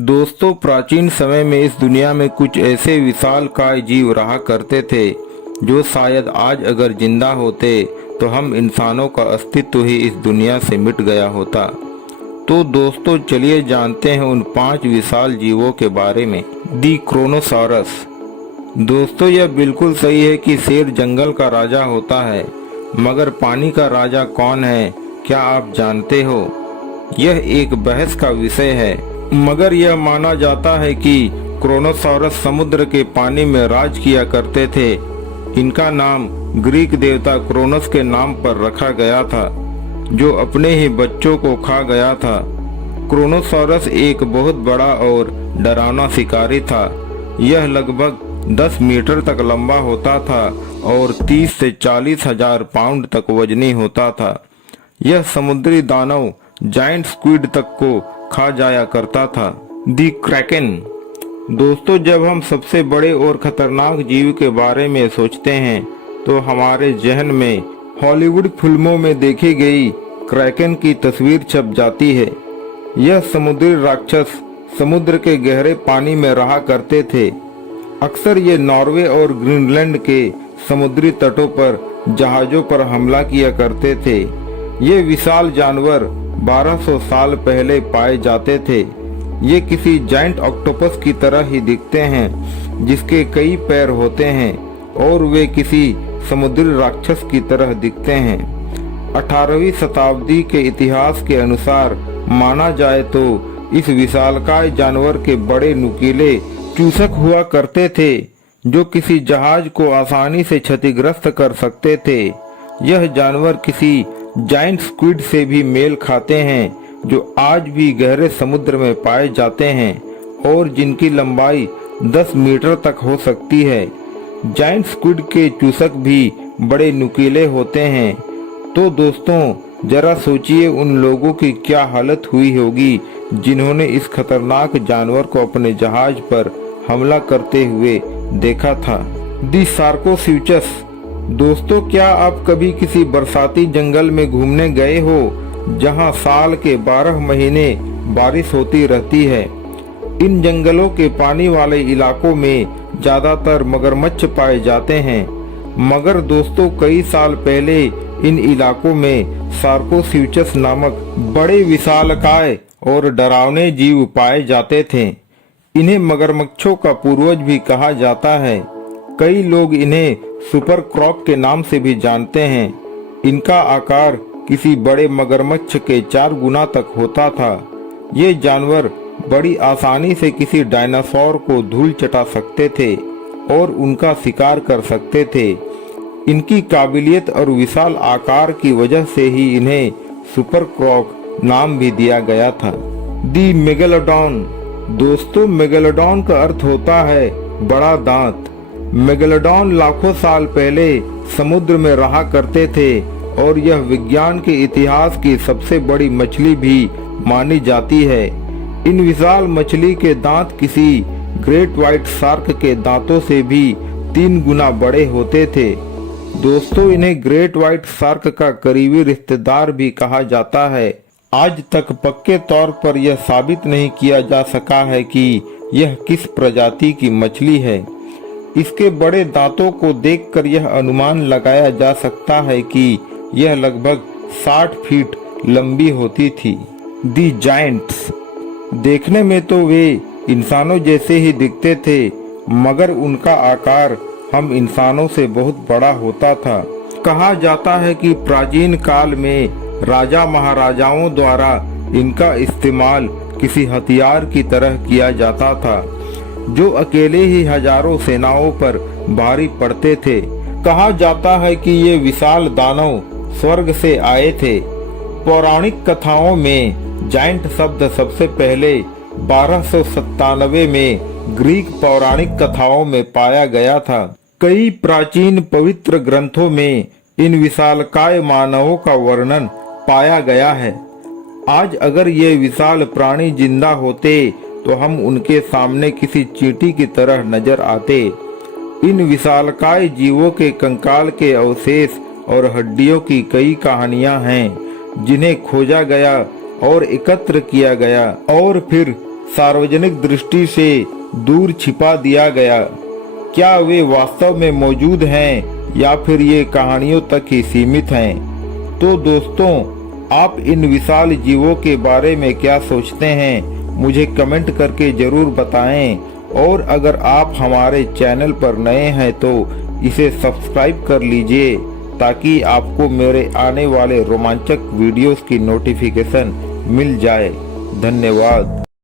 दोस्तों, प्राचीन समय में इस दुनिया में कुछ ऐसे विशालकाय जीव रहा करते थे जो शायद आज अगर जिंदा होते तो हम इंसानों का अस्तित्व ही इस दुनिया से मिट गया होता। तो दोस्तों, चलिए जानते हैं उन 5 विशाल जीवों के बारे में। दी क्रोनोसॉरस। दोस्तों, यह बिल्कुल सही है कि शेर जंगल का राजा होता है, मगर पानी का राजा कौन है, क्या आप जानते हो? यह एक बहस का विषय है, मगर यह माना जाता है कि क्रोनोसॉरस समुद्र के पानी में राज किया करते थे। इनका नाम ग्रीक देवता क्रोनस के नाम पर रखा गया था, जो अपने ही बच्चों को खा गया था। क्रोनोसॉरस एक बहुत बड़ा और डरावना शिकारी था। यह लगभग 10 मीटर तक लंबा होता था और 30 से 40 हजार पाउंड तक वजनी होता था। यह समुद्री दानव जायंट स्क्विड तक को खा जाया करता था। दी क्रैकेन। दोस्तों, जब हम सबसे बड़े और खतरनाक जीव के बारे में सोचते हैं तो हमारे जहन में हॉलीवुड फिल्मों में देखी गई क्रैकेन की तस्वीर छप जाती है। यह समुद्री राक्षस समुद्र के गहरे पानी में रहा करते थे। अक्सर ये नॉर्वे और ग्रीनलैंड के समुद्री तटों पर जहाजों पर हमला किया करते थे। ये विशाल जानवर 1200 साल पहले पाए जाते थे। ये किसी जायंट ऑक्टोपस की तरह ही दिखते हैं, जिसके कई पैर होते हैं, और वे किसी समुद्री राक्षस की तरह दिखते हैं। 18वीं शताब्दी के इतिहास के अनुसार माना जाए तो इस विशालकाय जानवर के बड़े नुकीले चूसक हुआ करते थे, जो किसी जहाज को आसानी से क्षतिग्रस्त कर सकते थे। यह जानवर किसी जायंट स्क्विड से भी मेल खाते हैं, जो आज भी गहरे समुद्र में पाए जाते हैं और जिनकी लंबाई 10 मीटर तक हो सकती है। जायंट स्क्विड के चूसक भी बड़े नुकीले होते हैं। तो दोस्तों, जरा सोचिए उन लोगों की क्या हालत हुई होगी जिन्होंने इस खतरनाक जानवर को अपने जहाज पर हमला करते हुए देखा था। दी सार्कोस्यूचस। दोस्तों, क्या आप कभी किसी बरसाती जंगल में घूमने गए हो जहां साल के 12 महीने बारिश होती रहती है? इन जंगलों के पानी वाले इलाकों में ज्यादातर मगरमच्छ पाए जाते हैं, मगर दोस्तों कई साल पहले इन इलाकों में सार्कोस्यूचस नामक बड़े विशालकाय और डरावने जीव पाए जाते थे। इन्हें मगरमच्छों का पूर्वज भी कहा जाता है। कई लोग इन्हें सुपर क्रॉक के नाम से भी जानते हैं। इनका आकार किसी बड़े मगरमच्छ के 4 गुना तक होता था। ये जानवर बड़ी आसानी से किसी डायनासोर को धूल चटा सकते थे और उनका शिकार कर सकते थे। इनकी काबिलियत और विशाल आकार की वजह से ही इन्हें सुपर क्रॉक नाम भी दिया गया था। दी मेगालोडॉन। दोस्तों, मेगालोडॉन का अर्थ होता है बड़ा दांत। मेगालोडॉन लाखों साल पहले समुद्र में रहा करते थे और यह विज्ञान के इतिहास की सबसे बड़ी मछली भी मानी जाती है। इन विशाल मछली के दांत किसी ग्रेट व्हाइट शार्क के दांतों से भी 3 गुना बड़े होते थे। दोस्तों, इन्हें ग्रेट व्हाइट शार्क का करीबी रिश्तेदार भी कहा जाता है। आज तक पक्के तौर पर यह साबित नहीं किया जा सका है कि यह किस प्रजाति की मछली है। इसके बड़े दांतों को देखकर यह अनुमान लगाया जा सकता है कि यह लगभग 60 फीट लंबी होती थी। दी जायंट्स। देखने में तो वे इंसानों जैसे ही दिखते थे, मगर उनका आकार हम इंसानों से बहुत बड़ा होता था। कहा जाता है कि प्राचीन काल में राजा महाराजाओं द्वारा इनका इस्तेमाल किसी हथियार की तरह किया जाता था, जो अकेले ही हजारों सेनाओं पर भारी पड़ते थे। कहा जाता है कि ये विशाल दानव स्वर्ग से आए थे। पौराणिक कथाओं में जायंट शब्द सबसे पहले 1297 में ग्रीक पौराणिक कथाओं में पाया गया था। कई प्राचीन पवित्र ग्रंथों में इन विशालकाय मानवों का वर्णन पाया गया है। आज अगर ये विशाल प्राणी जिंदा होते तो हम उनके सामने किसी चींटी की तरह नजर आते। इन विशालकाय जीवों के कंकाल के अवशेष और हड्डियों की कई कहानियां हैं, जिन्हें खोजा गया और एकत्र किया गया और फिर सार्वजनिक दृष्टि से दूर छिपा दिया गया। क्या वे वास्तव में मौजूद हैं या फिर ये कहानियों तक ही सीमित हैं? तो दोस्तों, आप इन विशाल जीवों के बारे में क्या सोचते हैं? मुझे कमेंट करके जरूर बताएं। और अगर आप हमारे चैनल पर नए हैं तो इसे सब्सक्राइब कर लीजिए ताकि आपको मेरे आने वाले रोमांचक वीडियोस की नोटिफिकेशन मिल जाए। धन्यवाद।